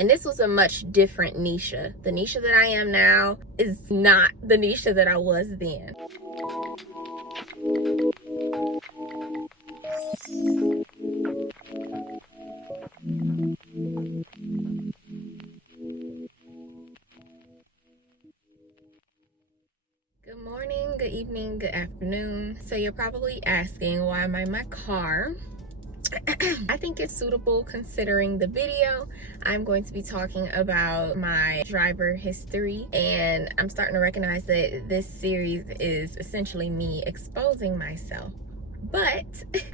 And this was a much different Nisha. The Nisha that I am now is not the Nisha that I was then. Good morning, good evening, good afternoon. So you're probably asking, why am I in my car? I think it's suitable considering the video. I'm going to be talking about my driver history, and I'm starting to recognize that this series is essentially me exposing myself. But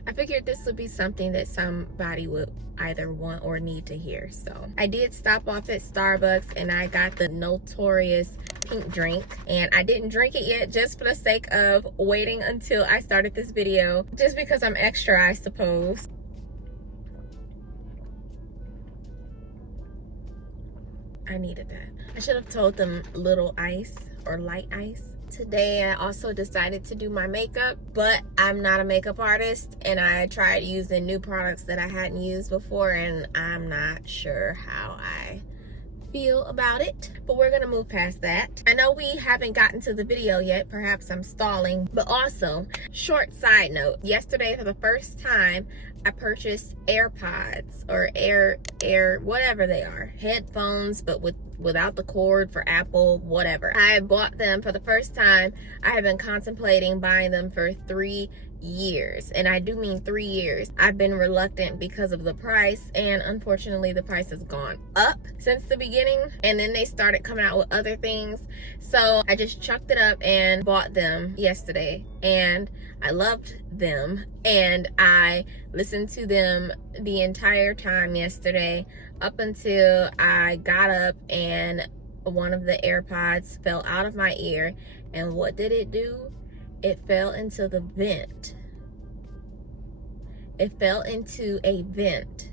I figured this would be something that somebody would either want or need to hear. So I did stop off at Starbucks and I got the notorious pink drink, and I didn't drink it yet just for the sake of waiting until I started this video, just because I'm extra, I suppose. I needed that. I should have told them little ice or light ice. Today I also decided to do my makeup, but I'm not a makeup artist, and I tried using new products that I hadn't used before, and I'm not sure how I feel about it, but we're gonna move past that. I know we haven't gotten to the video yet, perhaps I'm stalling, but also, short side note, yesterday for the first time I purchased AirPods or air whatever they are, headphones, but without the cord for Apple, whatever. I bought them for the first time. I have been contemplating buying them for 3 years, and I do mean 3 years. I've been reluctant because of the price, and unfortunately the price has gone up since the beginning, and then they started coming out with other things, so I just chucked it up and bought them yesterday, and I loved them, and I listened to them the entire time yesterday up until I got up and one of the AirPods fell out of my ear. And what did it do? It fell into the vent. It fell into a vent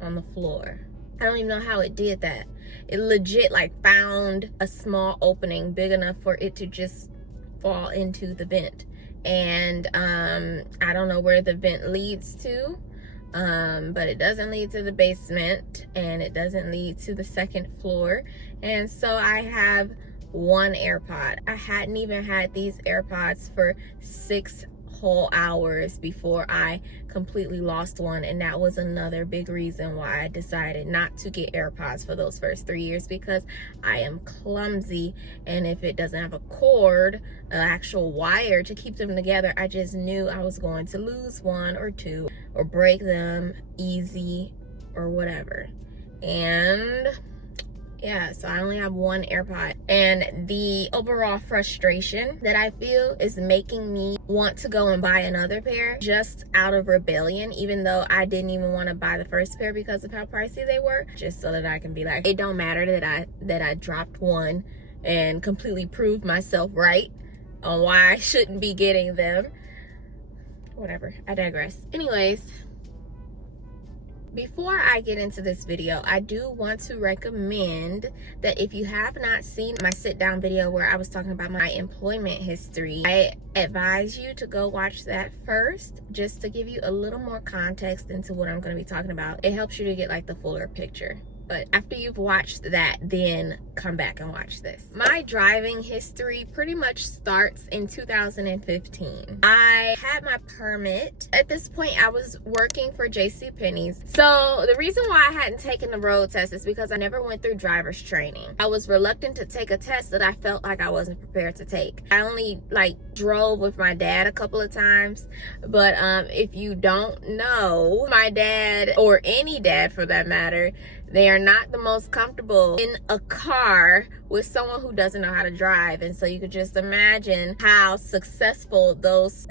on the floor. I don't even know how it did that. It legit like found a small opening big enough for it to just fall into the vent. And I don't know where the vent leads to, but it doesn't lead to the basement, and it doesn't lead to the second floor. And so I have one AirPod. I hadn't even had these AirPods for 6 whole hours before I completely lost one, and that was another big reason why I decided not to get AirPods for those first 3 years, because I am clumsy, and if it doesn't have a cord, an actual wire to keep them together, I just knew I was going to lose one or two or break them easy or whatever. And yeah, so I only have one AirPod, and the overall frustration that I feel is making me want to go and buy another pair just out of rebellion, even though I didn't even want to buy the first pair because of how pricey they were, just so that I can be like, it don't matter that I dropped one, and completely prove myself right on why I shouldn't be getting them. Whatever, I digress. Anyways, before I get into this video, I do want to recommend that if you have not seen my sit down video where I was talking about my employment history, I advise you to go watch that first, just to give you a little more context into what I'm going to be talking about. It helps you to get like the fuller picture. But after you've watched that, then come back and watch this. My driving history pretty much starts in 2015. I had my permit. At this point, I was working for JCPenney's. So the reason why I hadn't taken the road test is because I never went through driver's training. I was reluctant to take a test that I felt like I wasn't prepared to take. I only like drove with my dad a couple of times. But if you don't know, my dad, or any dad for that matter, they are not the most comfortable in a car with someone who doesn't know how to drive. And so you could just imagine how successful those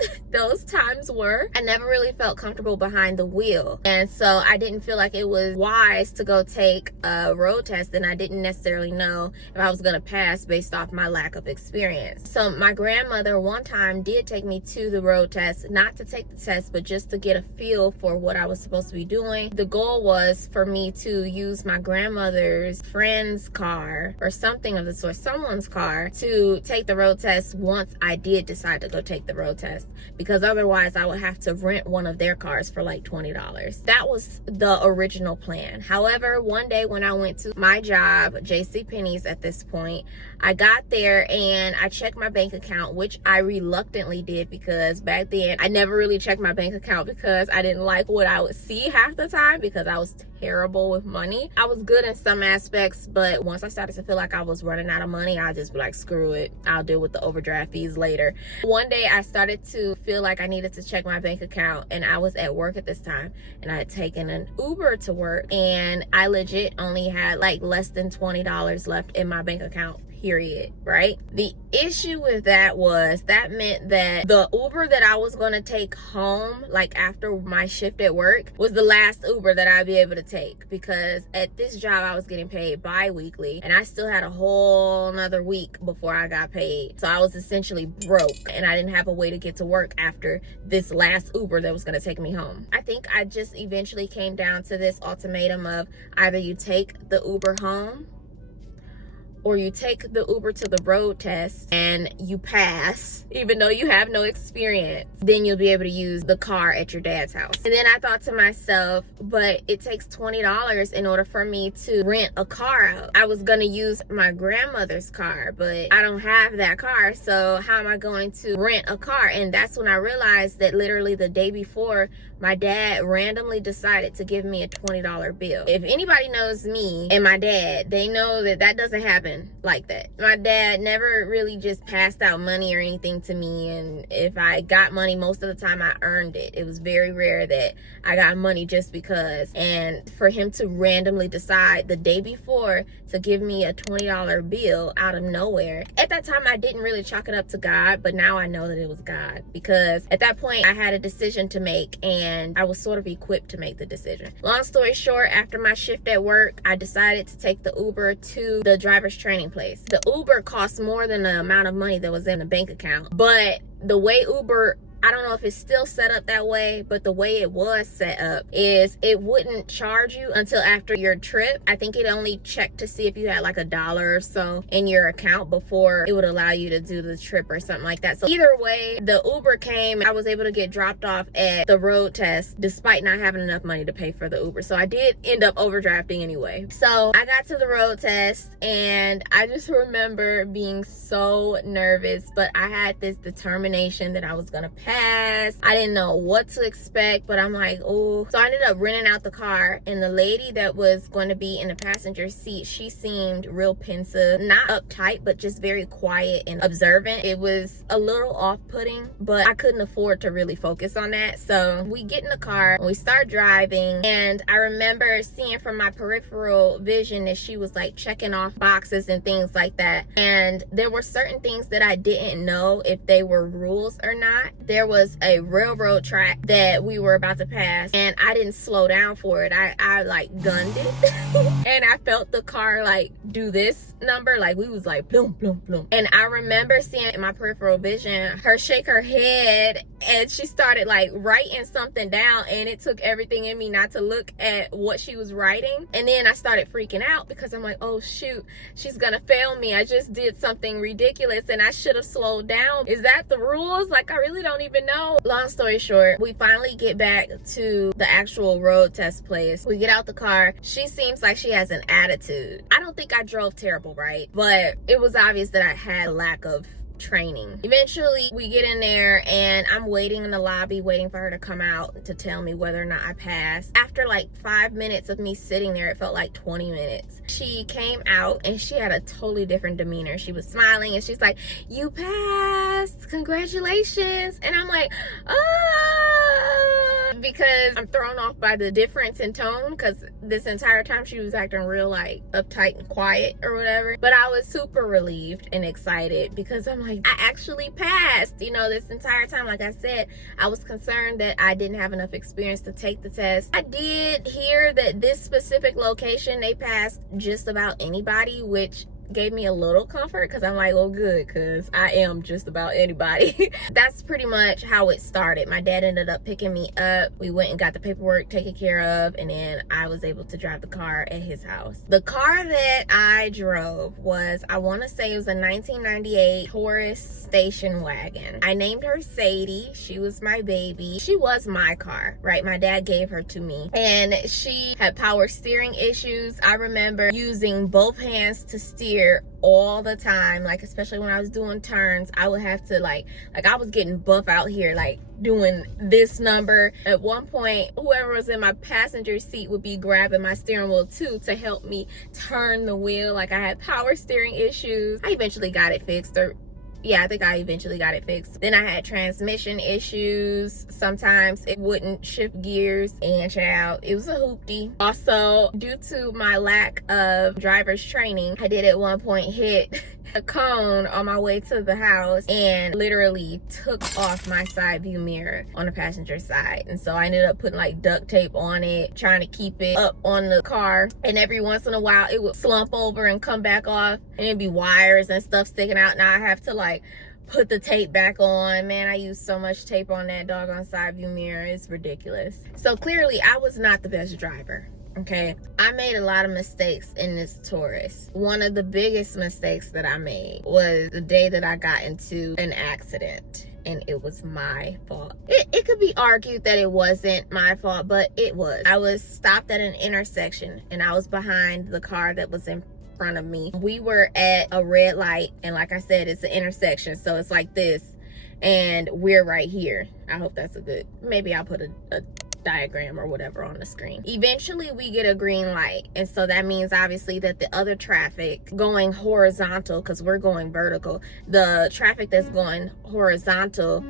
times were. I never really felt comfortable behind the wheel. And so I didn't feel like it was wise to go take a road test, and I didn't necessarily know if I was going to pass based off my lack of experience. So my grandmother one time did take me to the road test, not to take the test, but just to get a feel for what I was supposed to be doing. The goal was for me to use my grandmother's friend's car or something renting of the source someone's car to take the road test once I did decide to go take the road test, because otherwise I would have to rent one of their cars for like $20. That was the original plan. However, one day when I went to my job, JCPenney's at this point, I got there and I checked my bank account, which I reluctantly did because back then I never really checked my bank account because I didn't like what I would see half the time because I was terrible with money. I was good in some aspects, but once I started to feel like I was running out of money, I just be like, screw it, I'll deal with the overdraft fees later. One day I started to feel like I needed to check my bank account, and I was at work at this time, and I had taken an Uber to work, and I legit only had like less than $20 left in my bank account, period, right? The issue with that was that meant that the Uber that I was going to take home, like after my shift at work, was the last Uber that I'd be able to take, because at this job I was getting paid bi-weekly and I still had a whole another week before I got paid. So I was essentially broke and I didn't have a way to get to work after this last Uber that was going to take me home. I think I just eventually came down to this ultimatum of either you take the Uber home or you take the Uber to the road test and you pass, even though you have no experience, then you'll be able to use the car at your dad's house. And then I thought to myself, but it takes $20 in order for me to rent a car out. I was gonna use my grandmother's car, but I don't have that car, so how am I going to rent a car? And that's when I realized that literally the day before, my dad randomly decided to give me a $20 bill. If anybody knows me and my dad, they know that that doesn't happen like that. My dad never really just passed out money or anything to me, and if I got money, most of the time I earned it. It was very rare that I got money just because. And for him to randomly decide the day before to give me a $20 bill out of nowhere, at that time I didn't really chalk it up to God, but now I know that it was God, because at that point I had a decision to make and I was sort of equipped to make the decision. Long story short, after my shift at work, I decided to take the Uber to the driver's training place. The Uber cost more than the amount of money that was in the bank account, but the way Uber, I don't know if it's still set up that way, but the way it was set up is it wouldn't charge you until after your trip. I think it only checked to see if you had like $1 or so in your account before it would allow you to do the trip or something like that. So either way, the Uber came, I was able to get dropped off at the road test despite not having enough money to pay for the Uber. So I did end up overdrafting anyway. So I got to the road test and I just remember being so nervous, but I had this determination that I was gonna pass. I didn't know what to expect, but I'm like, oh. So I ended up renting out the car, and the lady that was going to be in the passenger seat, she seemed real pensive, not uptight, but just very quiet and observant. It was a little off-putting, but I couldn't afford to really focus on that. So we get in the car and we start driving, and I remember seeing from my peripheral vision that she was like checking off boxes and things like that. And there were certain things that I didn't know if they were rules or not. There was a railroad track that we were about to pass, and I didn't slow down for it. I like gunned it and I felt the car like do this number, like we was like bloom bloom bloom. And I remember seeing in my peripheral vision her shake her head, and she started like writing something down, and it took everything in me not to look at what she was writing. And then I started freaking out because I'm like, oh shoot, she's gonna fail me. I just did something ridiculous and I should have slowed down. Is that the rules? Like, I really don't even know. Long story short, we finally get back to the actual road test place. We get out the car. She seems like she has an attitude. I don't think I drove terrible, right? But it was obvious that I had a lack of training. Eventually we get in there and I'm waiting in the lobby, waiting for her to come out to tell me whether or not I passed. After like 5 minutes of me sitting there, it felt like 20 minutes. She came out and she had a totally different demeanor. She was smiling and she's like, you passed, congratulations. And I'm like, ah, because I'm thrown off by the difference in tone, because this entire time she was acting real like uptight and quiet or whatever. But I was super relieved and excited because I'm like, I actually passed. You know, this entire time, like I said, I was concerned that I didn't have enough experience to take the test. I did hear that this specific location, they passed just about anybody, which gave me a little comfort because I'm like, well, good, because I am just about anybody. That's pretty much how it started. My dad ended up picking me up. We went and got the paperwork taken care of, and then I was able to drive the car at his house. The car that I drove was, I want to say it was a 1998 Taurus station wagon. I named her Sadie. She was my baby. She was my car, right? My dad gave her to me, and she had power steering issues. I remember using both hands to steer all the time, like especially when I was doing turns. I would have to like I was getting buff out here, like doing this number. At one point, whoever was in my passenger seat would be grabbing my steering wheel too to help me turn the wheel. Like I had power steering issues. I eventually got it fixed, or yeah, I think I eventually got it fixed. Then I had transmission issues. Sometimes it wouldn't shift gears, and child, it was a hoopty. Also, due to my lack of driver's training, I did at one point hit a cone on my way to the house and literally took off my side view mirror on the passenger side. And so I ended up putting like duct tape on it, trying to keep it up on the car. And every once in a while it would slump over and come back off, and it'd be wires and stuff sticking out. Now I have to like put the tape back on. Man, I used so much tape on that doggone side view mirror. It's ridiculous. So clearly I was not the best driver. Okay, I made a lot of mistakes in this Taurus. One of the biggest mistakes that I made was the day that I got into an accident, and it was my fault. It could be argued that it wasn't my fault, but it was. I was stopped at an intersection, and I was behind the car that was in front of me. We were at a red light, and like I said, it's an intersection, so it's like this, and we're right here. I hope that's a good, maybe I'll put a diagram or whatever on the screen. Eventually we get a green light, and so that means obviously that the other traffic going horizontal, because we're going vertical, the traffic that's going horizontal,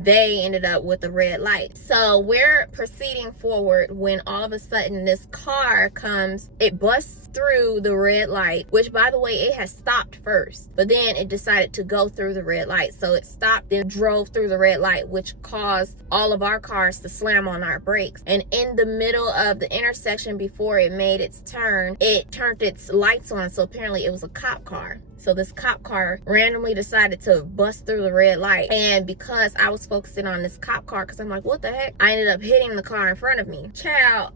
they ended up with a red light. So we're proceeding forward when all of a sudden this car comes, it busts through the red light, which by the way, it has stopped first, but then it decided to go through the red light. So it stopped, then drove through the red light, which caused all of our cars to slam on our brakes. And in the middle of the intersection, before it made its turn, it turned its lights on. So apparently it was a cop car. So this cop car randomly decided to bust through the red light. And because I was focusing on this cop car, because I'm like, what the heck? I ended up hitting the car in front of me. Child,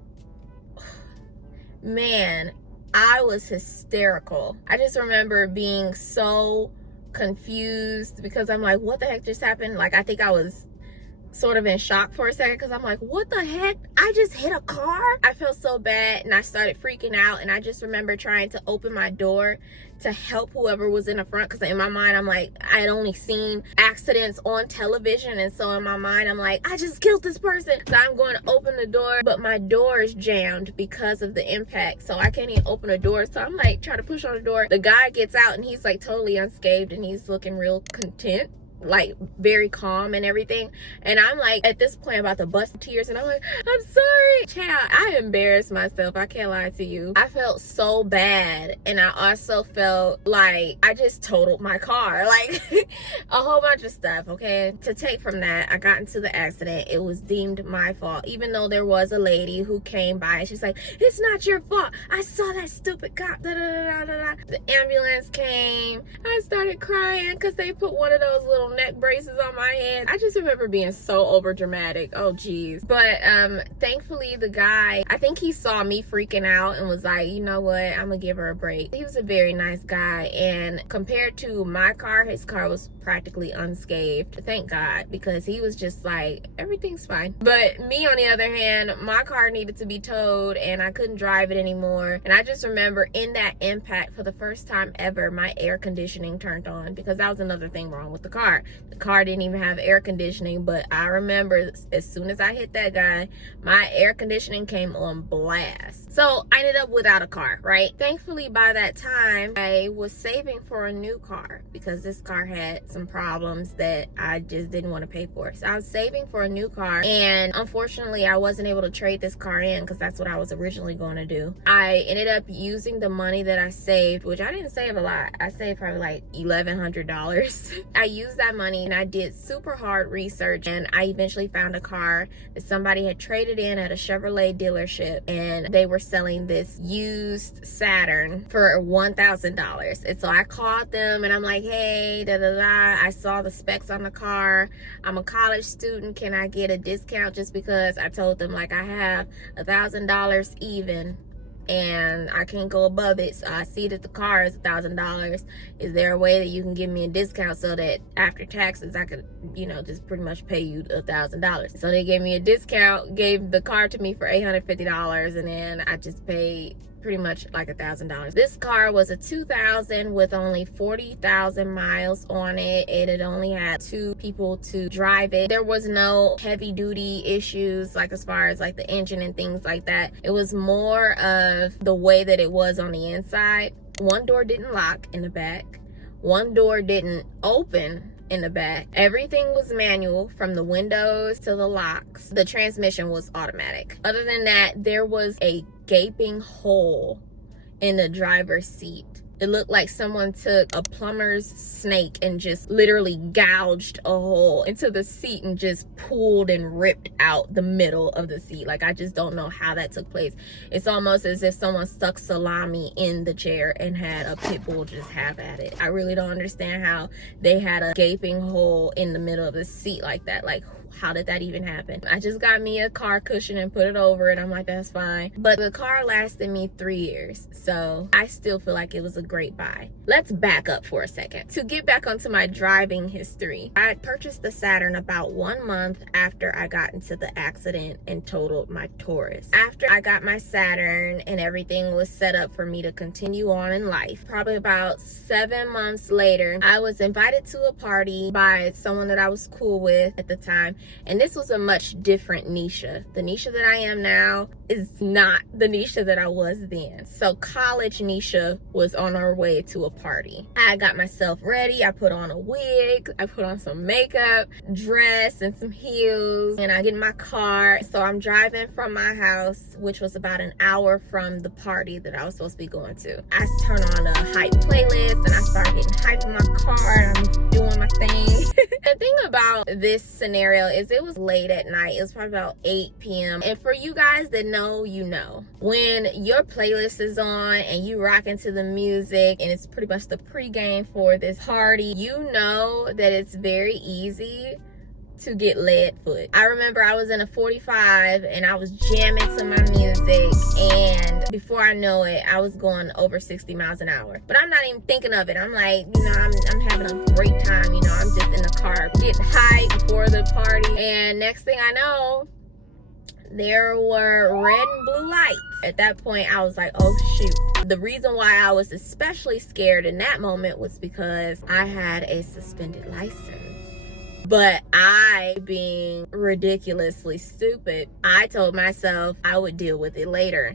man, I was hysterical. I just remember being so confused because I'm like, what the heck just happened? Like, I think I was sort of in shock for a second because I'm like, what the heck? I just hit a car? I felt so bad, and I started freaking out. And I just remember trying to open my door to help whoever was in the front, because in my mind I'm like, I had only seen accidents on television, and so in my mind I'm like, I just killed this person. So I'm going to open the door, but my door is jammed because of the impact, so I can't even open the door. So I'm like trying to push on the door. The guy gets out, and he's like totally unscathed, and he's looking real content, like very calm and everything. And I'm like, at this point, about to bust tears, and I'm like, I'm sorry. Child, I embarrassed myself. I can't lie to you. I felt so bad, and I also felt like I just totaled my car, like a whole bunch of stuff. Okay, to take from that, I got into the accident. It was deemed my fault, even though there was a lady who came by and she's like, it's not your fault, I saw that stupid cop, da, da, da, da, da. The ambulance came. I started crying because they put one of those little neck braces on my head. I just remember being so over dramatic. Oh geez. But thankfully the guy, I think he saw me freaking out and was like, you know what, I'm gonna give her a break. He was a very nice guy, and compared to my car, his car was practically unscathed. Thank God, because he was just like, everything's fine. But me, on the other hand, my car needed to be towed and I couldn't drive it anymore. And I just remember in that impact, for the first time ever, my air conditioning turned on, because that was another thing wrong with the car. The car didn't even have air conditioning, but I remember as soon as I hit that guy, my air conditioning came on blast. So I ended up without a car, right? Thankfully, by that time, I was saving for a new car because this car had some problems that I just didn't want to pay for. So I was saving for a new car, and unfortunately, I wasn't able to trade this car in because that's what I was originally going to do. I ended up using the money that I saved, which I didn't save a lot. I saved probably like $1,100. I used that that money and I did super hard research, and I eventually found a car that somebody had traded in at a Chevrolet dealership, and they were selling this used Saturn for $1,000. And so I called them and I'm like, hey, I saw the specs on the car. I'm a college student. Can I get a discount? Just because I told them, like, I have $1,000 even and I can't go above it. So I see that the car is $1,000. Is there a way that you can give me a discount so that after taxes I could, you know, just pretty much pay you $1,000? So they gave me a discount, gave the car to me for $850, and then I just paid pretty much like $1,000. This car was a 2000 with only 40,000 miles on it. It had only had 2 people to drive it. There was no heavy duty issues, like as far as like the engine and things like that. It was more of the way that it was on the inside. One door didn't lock in the back. One door didn't open in the back. Everything was manual from the windows to the locks. The transmission was automatic. Other than that, there was a gaping hole in the driver's seat. It looked like someone took a plumber's snake and just literally gouged a hole into the seat and just pulled and ripped out the middle of the seat. Like, I just don't know how that took place. It's almost as if someone stuck salami in the chair and had a pit bull just have at it. I really don't understand how they had a gaping hole in the middle of the seat like that. Like, how did that even happen? I just got me a car cushion and put it over it. I'm like, that's fine. But the car lasted me 3 years, so I still feel like it was a great buy. Let's back up for a second. To get back onto my driving history, I purchased the Saturn about 1 month after I got into the accident and totaled my Taurus. After I got my Saturn and everything was set up for me to continue on in life, probably about 7 months later, I was invited to a party by someone that I was cool with at the time. And this was a much different Nisha. The Nisha that I am now is not the Nisha that I was then. So college Nisha was on her way to a party. I got myself ready. I put on a wig. I put on some makeup, dress, and some heels. And I get in my car. So I'm driving from my house, which was about an hour from the party that I was supposed to be going to. I turn on a hype playlist and I start getting hyped in my car and I'm doing my thing. The thing about this scenario is it was late at night. It was probably about 8 p.m. And for you guys that know, you know. When your playlist is on and you rock into the music and it's pretty much the pregame for this party, you know that it's very easy to get lead foot. I remember I was in a 45 and I was jamming to my music, and before I know it, I was going over 60 miles an hour. But I'm not even thinking of it. I'm like, you know, I'm having a great time. You know, I'm just in the car getting high before the party. And next thing I know, there were red and blue lights. At that point, I was like, oh shoot. The reason why I was especially scared in that moment was because I had a suspended license. But I, being ridiculously stupid, I told myself I would deal with it later.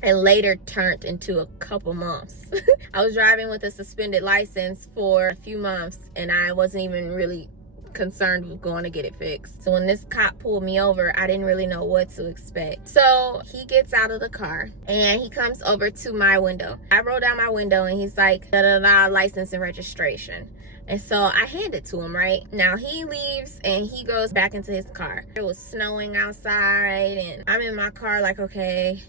And later turned into a couple months. I was driving with a suspended license for a few months and I wasn't even really concerned with going to get it fixed. So when this cop pulled me over, I didn't really know what to expect. So he gets out of the car and he comes over to my window. I roll down my window and he's like, license and registration. And so I hand it to him, right? Now he leaves and he goes back into his car. It was snowing outside and I'm in my car like, okay,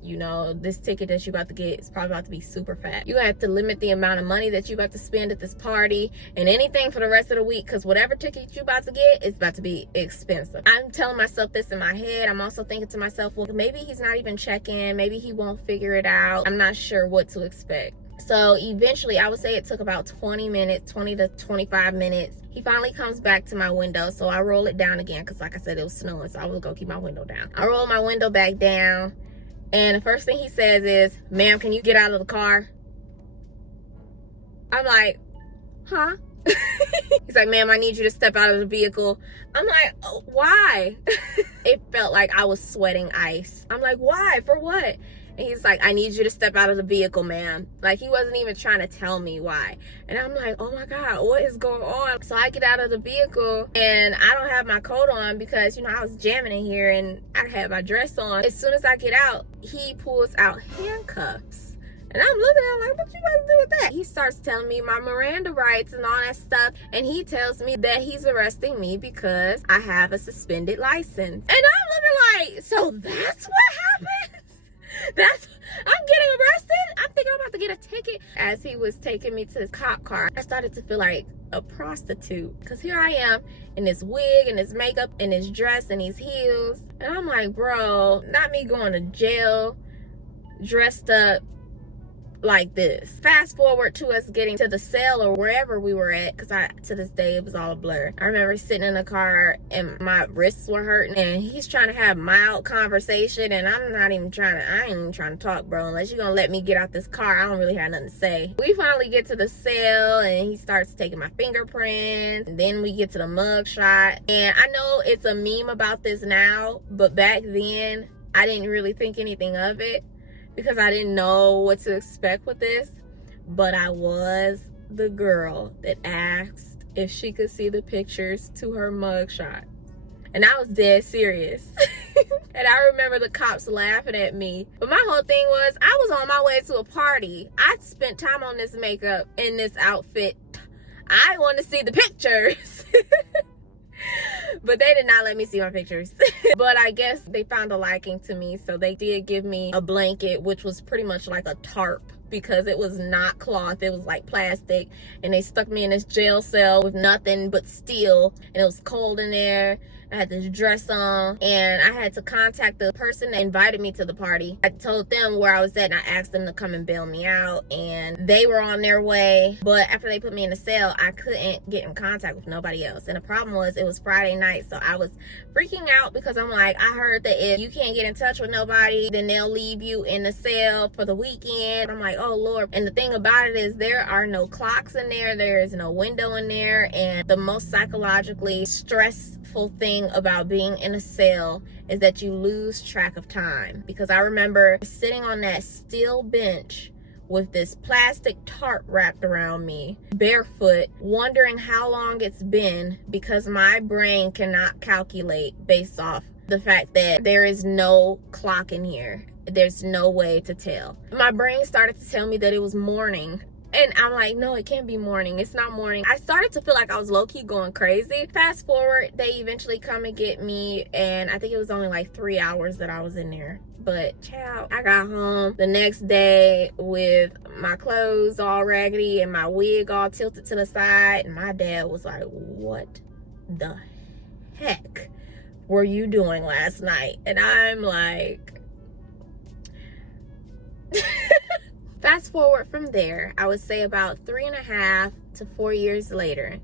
you know, this ticket that you about to get is probably about to be super fat. You have to limit the amount of money that you about to spend at this party and anything for the rest of the week, because whatever ticket you about to get is about to be expensive. I'm telling myself this in my head. I'm also thinking to myself, well, maybe he's not even checking. Maybe he won't figure it out. I'm not sure what to expect. So eventually, I would say it took about 20 to 25 minutes. He finally comes back to my window. So I roll it down again because, like I said, it was snowing. So I was going to keep my window down. I roll my window back down. And the first thing he says is, ma'am, can you get out of the car? I'm like, huh? He's like, ma'am, I need you to step out of the vehicle. I'm like, oh, why? It felt like I was sweating ice. I'm like, why? For what? And he's like, I need you to step out of the vehicle, ma'am. Like, he wasn't even trying to tell me why. And I'm like, oh my God, what is going on? So I get out of the vehicle and I don't have my coat on because, you know, I was jamming in here and I had my dress on. As soon as I get out, he pulls out handcuffs And I'm looking at him like, what you about to do with that? He starts telling me my Miranda rights and all that stuff. And he tells me that he's arresting me because I have a suspended license. And I'm looking like, so that's what happened? I'm getting arrested? I'm thinking I'm about to get a ticket. As he was taking me to his cop car, I started to feel like a prostitute. Because here I am in this wig and this makeup and this dress and these heels. And I'm like, bro, not me going to jail dressed up like this. Fast forward to us getting to the cell or wherever we were at, because to this day it was all a blur. I remember sitting in the car and my wrists were hurting, and he's trying to have mild conversation, and I ain't even trying to talk, bro. Unless you're gonna let me get out this car, I don't really have nothing to say. We finally get to the cell and he starts taking my fingerprints, and then we get to the mug shot. And I know it's a meme about this now, but back then I didn't really think anything of it, because I didn't know what to expect with this. But I was the girl that asked if she could see the pictures to her mugshot. And I was dead serious. And I remember the cops laughing at me. But my whole thing was, I was on my way to a party. I spent time on this makeup in this outfit. I want to see the pictures. But they did not let me see my pictures. But I guess they found a liking to me, so they did give me a blanket, which was pretty much like a tarp, because it was not cloth, it was like plastic. And they stuck me in this jail cell with nothing but steel, and it was cold in there. I had this dress on, and I had to contact the person that invited me to the party. I told them where I was at, and I asked them to come and bail me out, and they were on their way. But after they put me in the cell, I couldn't get in contact with nobody else. And the problem was, it was Friday night, so I was freaking out, because I'm like, I heard that if you can't get in touch with nobody, then they'll leave you in the cell for the weekend. I'm like, oh Lord. And the thing about it is, there are no clocks in there, there is no window in there, and the most psychologically stressful thing about being in a cell is that you lose track of time. Because I remember sitting on that steel bench with this plastic tarp wrapped around me, barefoot, wondering how long it's been, because my brain cannot calculate based off the fact that there is no clock in here. There's no way to tell. My brain started to tell me that it was morning. And I'm like, no, it can't be morning. It's not morning. I started to feel like I was low-key going crazy. Fast forward, they eventually come and get me, and I think it was only like 3 hours that I was in there. But child, I got home the next day with my clothes all raggedy and my wig all tilted to the side, and my dad was like, what the heck were you doing last night? And I'm like... Fast forward from there, I would say about 3.5 to 4 years later,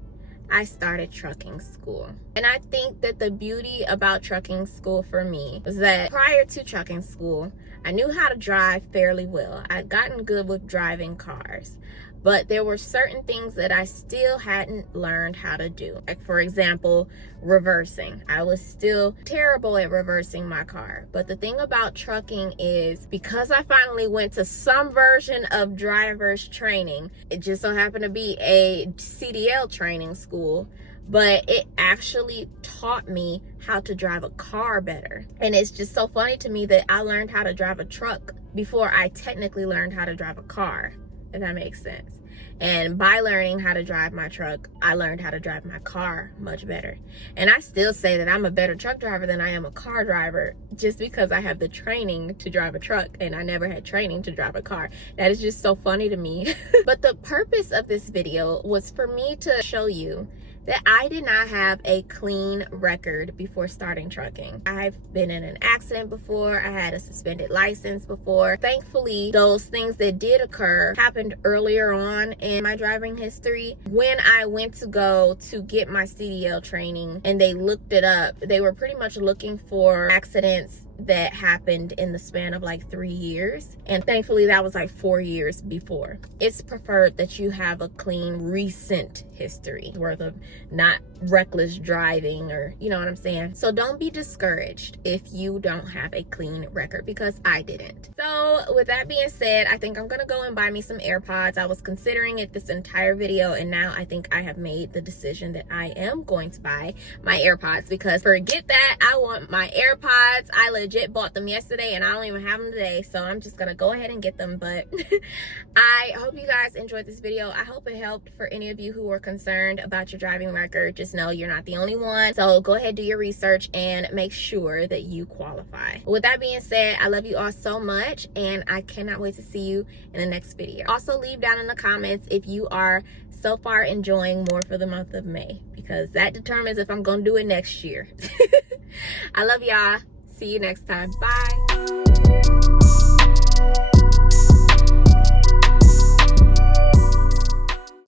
I started trucking school. And I think that the beauty about trucking school for me was that prior to trucking school, I knew how to drive fairly well. I'd gotten good with driving cars. But there were certain things that I still hadn't learned how to do. Like, for example, reversing. I was still terrible at reversing my car. But the thing about trucking is, because I finally went to some version of driver's training, it just so happened to be a Cdl training school, but it actually taught me how to drive a car better. And it's just so funny to me that I learned how to drive a truck before I technically learned how to drive a car, if that makes sense. And by learning how to drive my truck, I learned how to drive my car much better. And I still say that I'm a better truck driver than I am a car driver, just because I have the training to drive a truck and I never had training to drive a car. That is just so funny to me. But the purpose of this video was for me to show you that I did not have a clean record before starting trucking. I've been in an accident before. I had a suspended license before. Thankfully, those things that did occur happened earlier on in my driving history. When I went to go to get my Cdl training and they looked it up, they were pretty much looking for accidents that happened in the span of like 3 years, and thankfully that was like 4 years before. It's preferred that you have a clean recent history worth of not reckless driving, or you know what I'm saying. So don't be discouraged if you don't have a clean record, because I didn't. So with that being said, I think I'm gonna go and buy me some AirPods. I was considering it this entire video, and now I think I have made the decision that I am going to buy my AirPods, because forget that, I want my AirPods. I live legit bought them yesterday and I don't even have them today, so I'm just gonna go ahead and get them. But I hope you guys enjoyed this video. I hope it helped for any of you who were concerned about your driving record. Just know you're not the only one, so go ahead, do your research and make sure that you qualify. With that being said, I love you all so much and I cannot wait to see you in the next video. Also, leave down in the comments if you are so far enjoying more for the month of May, because that determines if I'm gonna do it next year. I love y'all. See you next time. Bye.